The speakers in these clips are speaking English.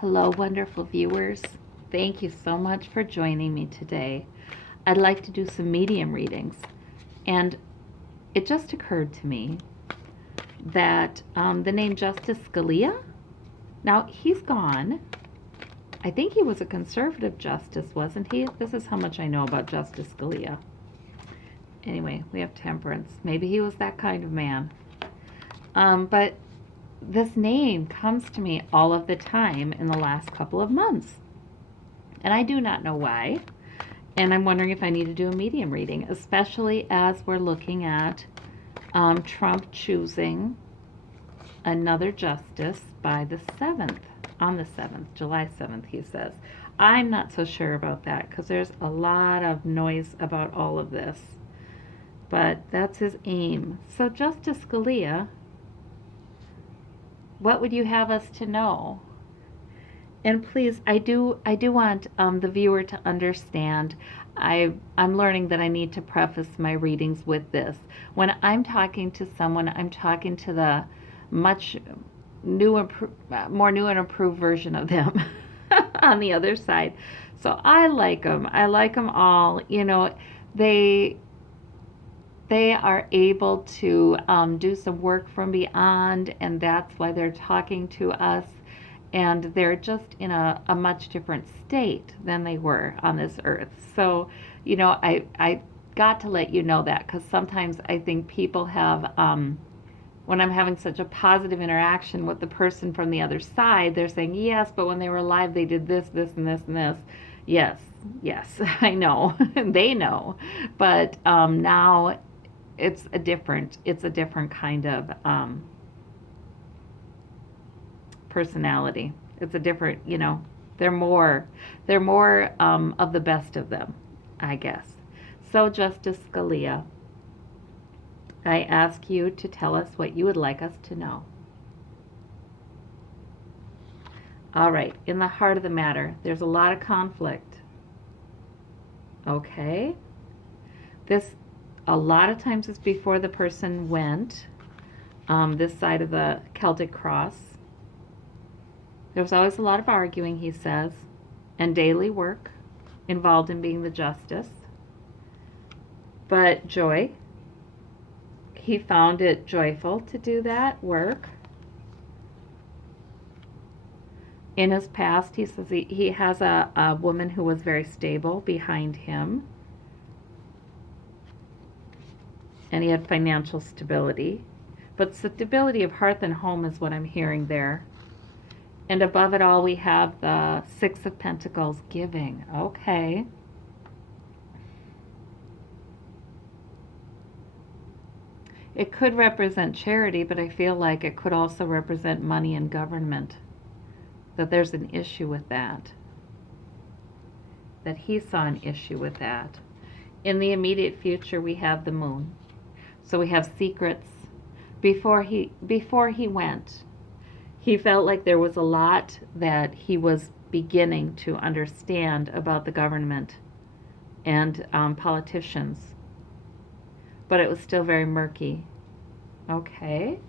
Hello, wonderful viewers. Thank you so much for joining me today. I'd like to do some medium readings, and it just occurred to me that the name Justice Scalia, now he's gone. I think he was a conservative justice, wasn't he? This is how much I know about Justice Scalia. Anyway, we have Temperance. Maybe he was that kind of man. But this name comes to me all of the time in the last couple of months. And I do not know why. And I'm wondering if I need to do a medium reading, especially as we're looking at Trump choosing another justice by the 7th, on the 7th, July 7th, he says. I'm not so sure about that because there's a lot of noise about all of this. But that's his aim. So Justice Scalia, what would you have us to know? And please, I do want the viewer to understand. I'm learning that I need to preface my readings with this. When I'm talking to someone, I'm talking to the much more new and improved version of them on the other side. So I like them. I like them all. You know, they are able to do some work from beyond, and that's why they're talking to us. And they're just in a much different state than they were on this earth. So, you know, I got to let you know that because sometimes I think people have, when I'm having such a positive interaction with the person from the other side, they're saying, yes, but when they were alive, they did this, this, and this, and this. Yes, I know. They know. But now it's a different kind of personality. It's a different, you know, they're more of the best of them, I guess. So Justice Scalia, I ask you to tell us what you would like us to know. All right, in the heart of the matter, there's a lot of conflict. Okay? This, a lot of times is before the person went, this side of the Celtic cross. There was always a lot of arguing, he says, and daily work involved in being the justice. But joy, he found it joyful to do that work. In his past, he says he has a woman who was very stable behind him. And he had financial stability. But stability of hearth and home is what I'm hearing there. And above it all, we have the Six of Pentacles, giving. Okay. It could represent charity, but I feel like it could also represent money and government. That there's an issue with that. That he saw an issue with that. In the immediate future, we have the moon. So we have secrets. Before he went, he felt like there was a lot that he was beginning to understand about the government and politicians. But it was still very murky. Okay.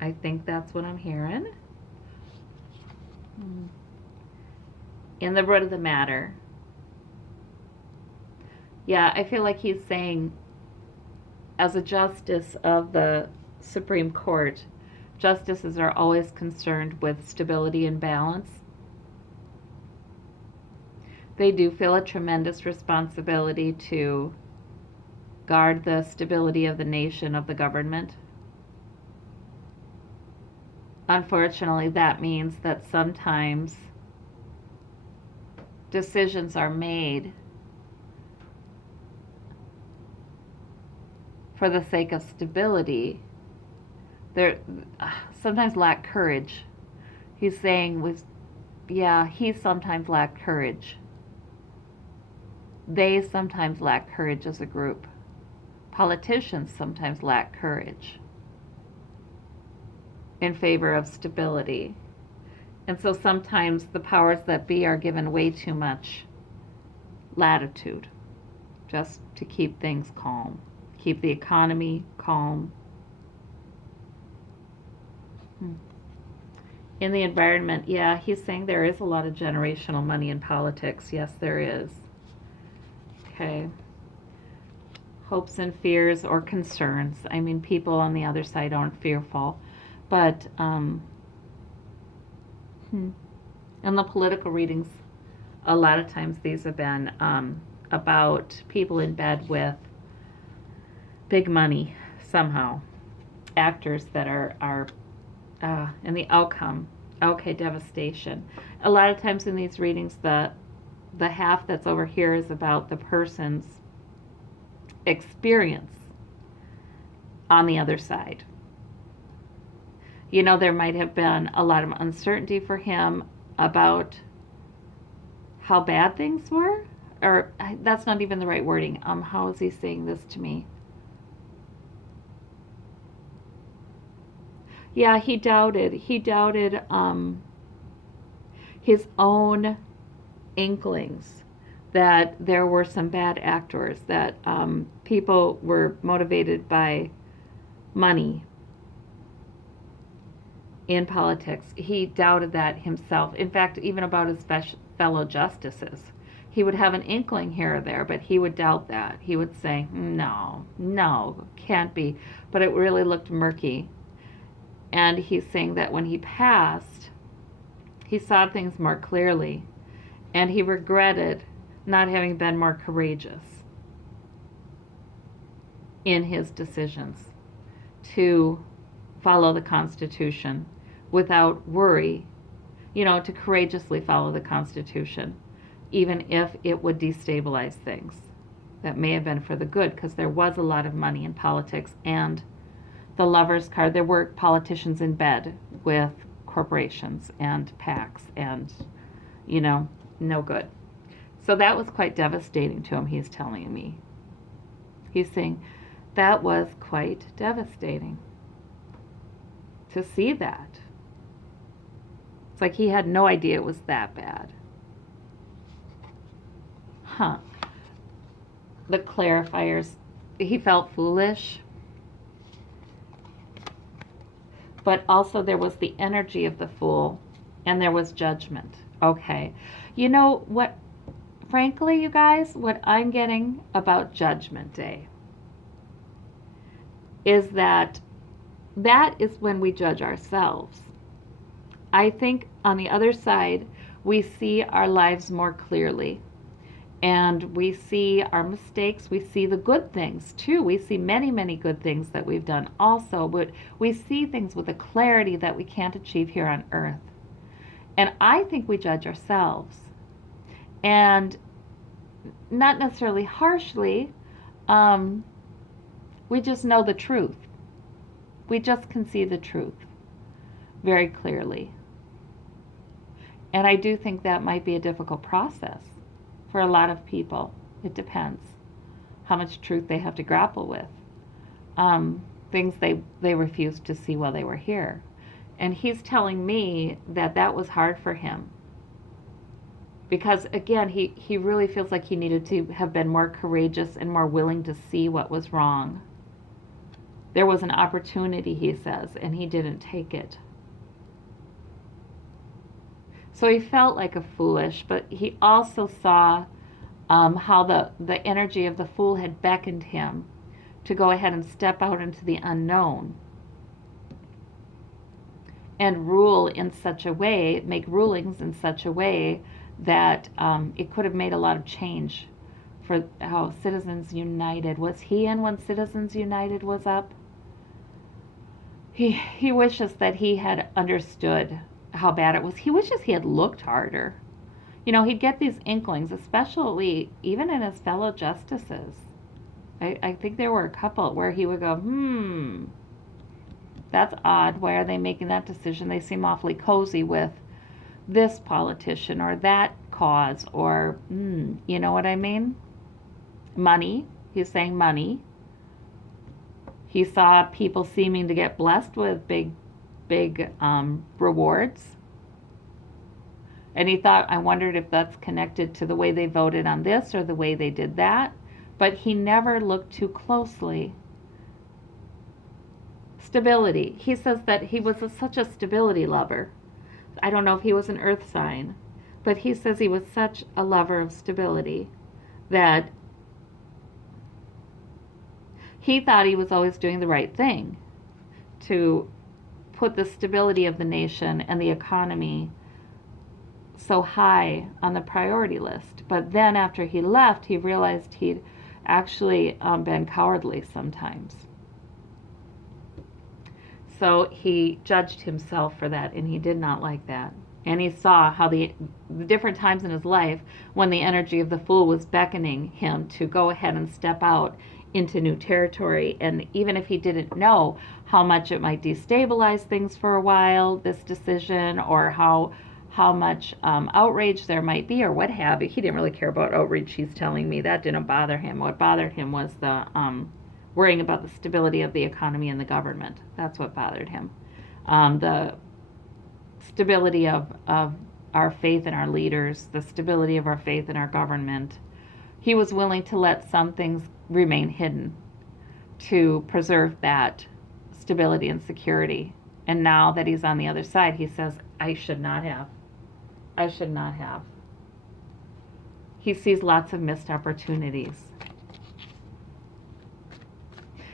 I think that's what I'm hearing. In the root of the matter. Yeah, I feel like he's saying, as a justice of the Supreme Court, justices are always concerned with stability and balance. They do feel a tremendous responsibility to guard the stability of the nation, of the government. Unfortunately, that means that sometimes decisions are made for the sake of stability. They sometimes lack courage. He's saying he sometimes lacked courage. They sometimes lack courage as a group. Politicians sometimes lack courage in favor of stability. And so sometimes the powers that be are given way too much latitude just to keep things calm, keep the economy calm. In the environment, yeah, he's saying there is a lot of generational money in politics. Yes, there is. Okay. Hopes and fears or concerns. I mean, people on the other side aren't fearful, but in the political readings, a lot of times these have been about people in bed with big money somehow, actors that are and the outcome. Okay, devastation. A lot of times in these readings, the half that's over here is about the person's experience on the other side. You know, there might have been a lot of uncertainty for him about how bad things were, or that's not even the right wording. How is he saying this to me? Yeah, he doubted. He doubted his own inklings that there were some bad actors, that people were motivated by money in politics. He doubted that himself. In fact, even about his fellow justices. He would have an inkling here or there, but he would doubt that. He would say, no, no, can't be. But it really looked murky. And he's saying that when he passed, he saw things more clearly. And he regretted not having been more courageous in his decisions to follow the Constitution without worry, you know, to courageously follow the Constitution, even if it would destabilize things. That may have been for the good, because there was a lot of money in politics. And the Lover's card, there were politicians in bed with corporations and PACs, and, you know, no good. So that was quite devastating to him, he's telling me. He's saying that was quite devastating to see that. It's like he had no idea it was that bad. Huh. The clarifiers, he felt foolish, but also there was the energy of the fool, and there was judgment. Okay. You know what, frankly, you guys, what I'm getting about Judgment Day is that is when we judge ourselves. I think on the other side, we see our lives more clearly. And we see our mistakes. We see the good things, too. We see many, many good things that we've done also. But we see things with a clarity that we can't achieve here on earth. And I think we judge ourselves. And not necessarily harshly. We just know the truth. We just can see the truth very clearly. And I do think that might be a difficult process for a lot of people. It depends how much truth they have to grapple with. Things they refused to see while they were here. And he's telling me that that was hard for him. Because, again, he really feels like he needed to have been more courageous and more willing to see what was wrong. There was an opportunity, he says, and he didn't take it. So he felt like a foolish, but he also saw how the energy of the fool had beckoned him to go ahead and step out into the unknown and rule in such a way, make rulings in such a way that it could have made a lot of change for how Citizens United. Was he in when Citizens United was up? He wishes that he had understood how bad it was. He wishes he had looked harder. You know, he'd get these inklings, especially even in his fellow justices. I think there were a couple where he would go, that's odd. Why are they making that decision? They seem awfully cozy with this politician or that cause, or, you know what I mean? Money. He's saying money. He saw people seeming to get blessed with big rewards. And he thought, I wondered if that's connected to the way they voted on this or the way they did that. But he never looked too closely. Stability. He says that he was such a stability lover, I don't know if he was an earth sign, but he says he was such a lover of stability that he thought he was always doing the right thing to put the stability of the nation and the economy so high on the priority list. But then after he left, he realized he'd actually been cowardly sometimes. So he judged himself for that, and he did not like that. And he saw how the different times in his life when the energy of the fool was beckoning him to go ahead and step out into new territory. And even if he didn't know how much it might destabilize things for a while, this decision, or how much outrage there might be, or what have you, he didn't really care about outrage. He's telling me that didn't bother him. What bothered him was the worrying about the stability of the economy and the government. That's what bothered him. The stability of our faith in our leaders, the stability of our faith in our government. He was willing to let some things remain hidden to preserve that stability and security. And now that he's on the other side, he says, I should not have. I should not have. He sees lots of missed opportunities.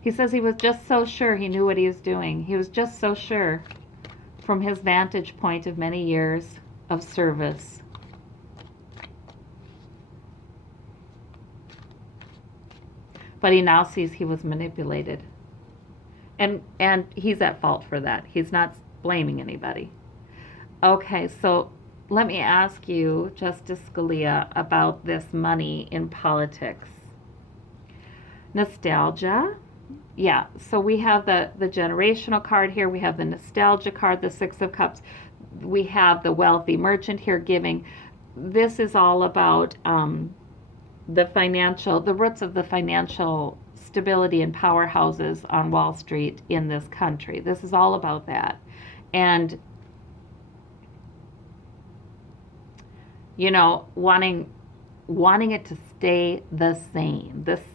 He says he was just so sure he knew what he was doing. He was just so sure from his vantage point of many years of service. But he now sees he was manipulated. And he's at fault for that. He's not blaming anybody. Okay, so let me ask you, Justice Scalia, about this money in politics. Nostalgia. Yeah, so we have the generational card here. We have the nostalgia card, the Six of Cups. We have the wealthy merchant here giving. This is all about the roots of the financial stability and powerhouses on Wall Street in this country. This is all about that. And, you know, wanting it to stay the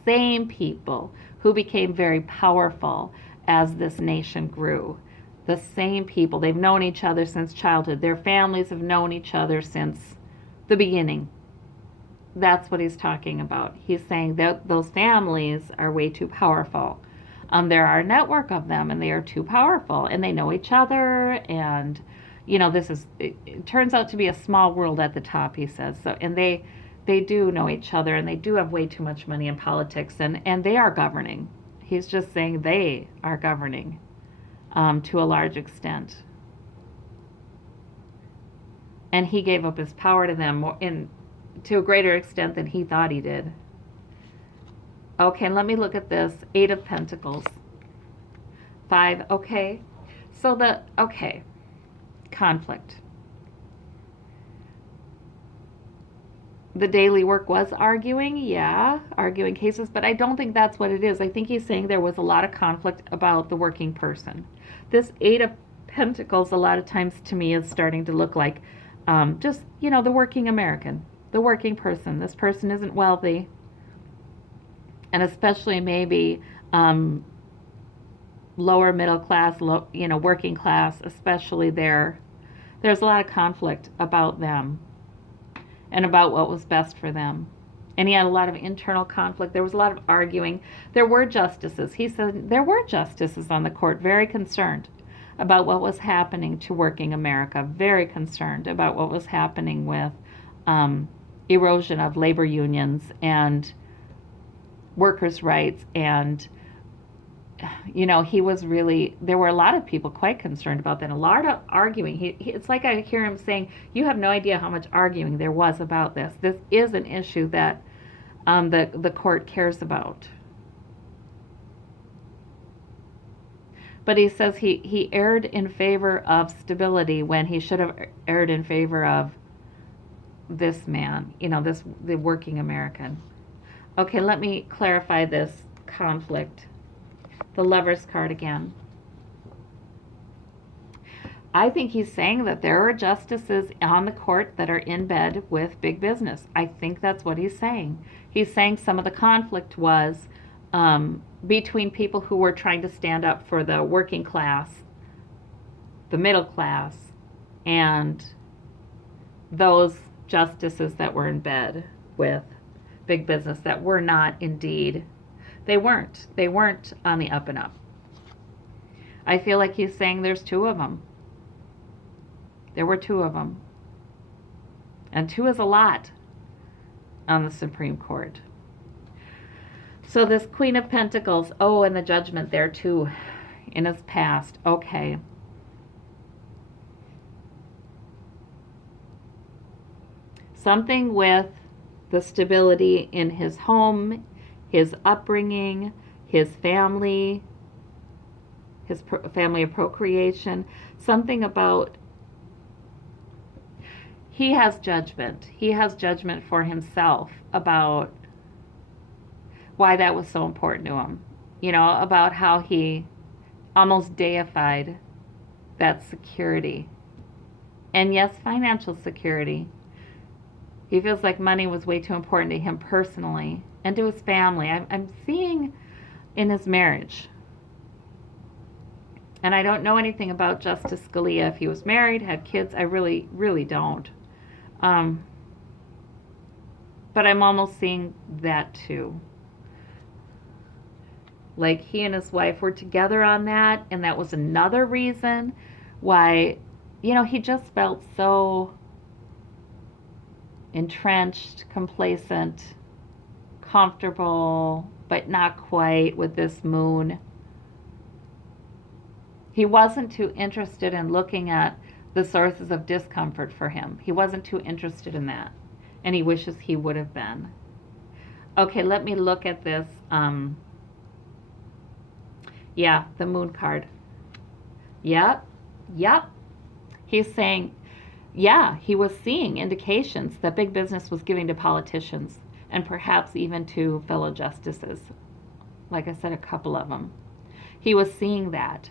same people who became very powerful as this nation grew. The same people. They've known each other since childhood. Their families have known each other since the beginning. That's what he's talking about. He's saying that those families are way too powerful. There are a network of them, and they are too powerful, and they know each other, and, you know, it turns out to be a small world at the top, he says. So, and they do know each other, and they do have way too much money in politics, and they are governing. He's just saying they are governing to a large extent. And he gave up his power to them to a greater extent than he thought he did. Okay, let me look at this. 8 of Pentacles. 5, okay. So conflict. The daily work was arguing cases, but I don't think that's what it is. I think he's saying there was a lot of conflict about the working person. This 8 of Pentacles a lot of times to me is starting to look like just, you know, the working American, the working person. This person isn't wealthy, and especially maybe lower middle class, working class, especially there's a lot of conflict about them and about what was best for them. And he had a lot of internal conflict. There was a lot of arguing. There were justices. He said there were justices on the court very concerned about what was happening to working America, very concerned about what was happening with erosion of labor unions and workers' rights. And, you know, there were a lot of people quite concerned about that, a lot of arguing. It's like I hear him saying, you have no idea how much arguing there was about this. This is an issue that the court cares about. But he says he erred in favor of stability when he should have erred in favor of this man, the working American. Okay, let me clarify this conflict. The Lover's card again. I think he's saying that there are justices on the court that are in bed with big business. I think that's what he's saying. He's saying some of the conflict was between people who were trying to stand up for the working class, the middle class, and those justices that were in bed with big business that were not indeed, they weren't on the up and up. I feel like he's saying there's two of them. There were two of them. And two is a lot on the Supreme Court. So this Queen of Pentacles, oh, and the Judgment there too, in his past. Okay. Something with the stability in his home, his upbringing, his family of procreation. Something about, he has judgment. He has judgment for himself about why that was so important to him. You know, about how he almost deified that security. And yes, financial security. He feels like money was way too important to him personally and to his family. I'm seeing in his marriage. And I don't know anything about Justice Scalia, if he was married, had kids. I really, really don't. But I'm almost seeing that too. Like he and his wife were together on that, and that was another reason why, you know, he just felt so entrenched, complacent, comfortable, but not quite with this moon. He wasn't too interested in looking at the sources of discomfort for him. He wasn't too interested in that, and he wishes he would have been. Okay, let me look at this. Yeah, the moon card. Yep. He's saying, yeah, he was seeing indications that big business was giving to politicians and perhaps even to fellow justices. Like I said, a couple of them. He was seeing that.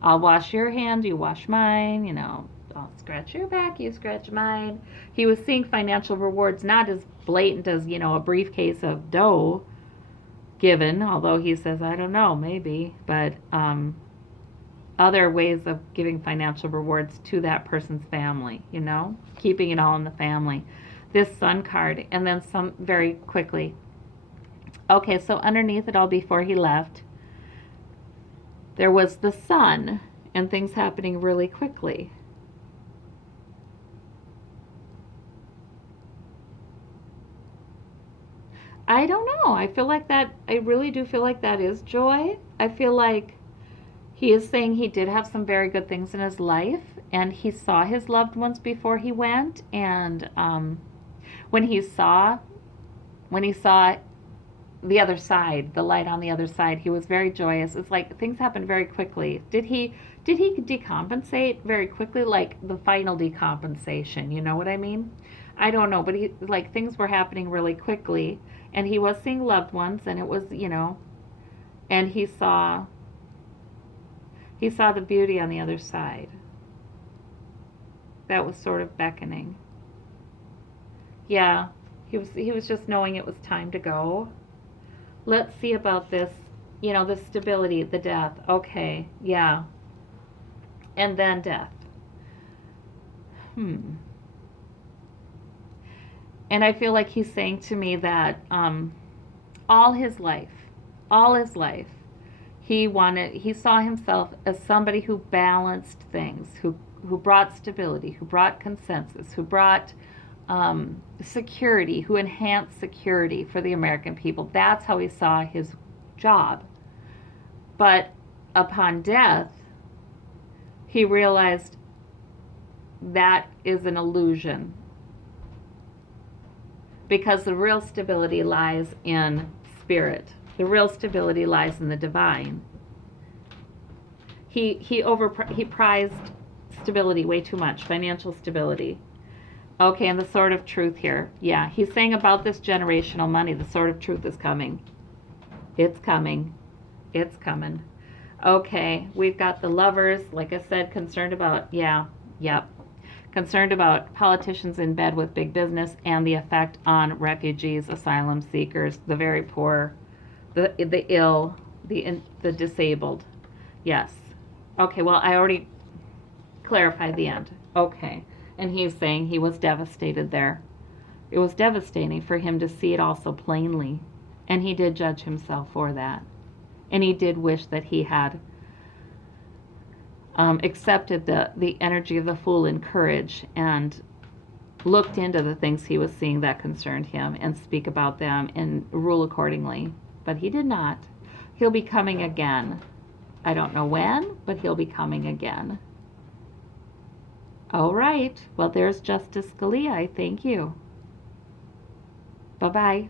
I'll wash your hand, you wash mine, you know, I'll scratch your back, you scratch mine. He was seeing financial rewards, not as blatant as, you know, a briefcase of dough given, although he says, I don't know, maybe, but other ways of giving financial rewards to that person's family, you know, keeping it all in the family. This Sun card, and then some very quickly. Okay, so underneath it all before he left, there was the Sun and things happening really quickly. I don't know. I feel like that, I really do feel like that is joy. I feel like he is saying he did have some very good things in his life, and he saw his loved ones before he went, and when he saw the other side, the light on the other side, he was very joyous. It's like things happened very quickly. Did he decompensate very quickly, like the final decompensation? You know what I mean? I don't know, but he, like, things were happening really quickly, and he was seeing loved ones, and it was, you know, and he saw the beauty on the other side. That was sort of beckoning. Yeah, he was just knowing it was time to go. Let's see about this, you know, the stability, the death. Okay, yeah. And then death. And I feel like he's saying to me that all his life, he saw himself as somebody who balanced things, who brought stability, who brought consensus, who brought security, who enhanced security for the American people. That's how he saw his job. But upon death, he realized that is an illusion, because the real stability lies in spirit. The real stability lies in the divine. He prized stability way too much, financial stability. Okay, and the sword of truth here. Yeah, he's saying about this generational money, the sword of truth is coming. It's coming. It's coming. Okay, we've got the Lovers, like I said, concerned about, concerned about politicians in bed with big business and the effect on refugees, asylum seekers, the very poor, the ill, the disabled. Yes. Okay, well, clarify the end. Okay. And he's saying he was devastated there. It was devastating for him to see it all so plainly. And he did judge himself for that. And he did wish that he had accepted the energy of the fool in courage and looked into the things he was seeing that concerned him and speak about them and rule accordingly. But he did not. He'll be coming again. I don't know when, but he'll be coming again. All right. Well, there's Justice Scalia. I thank you. Bye-bye.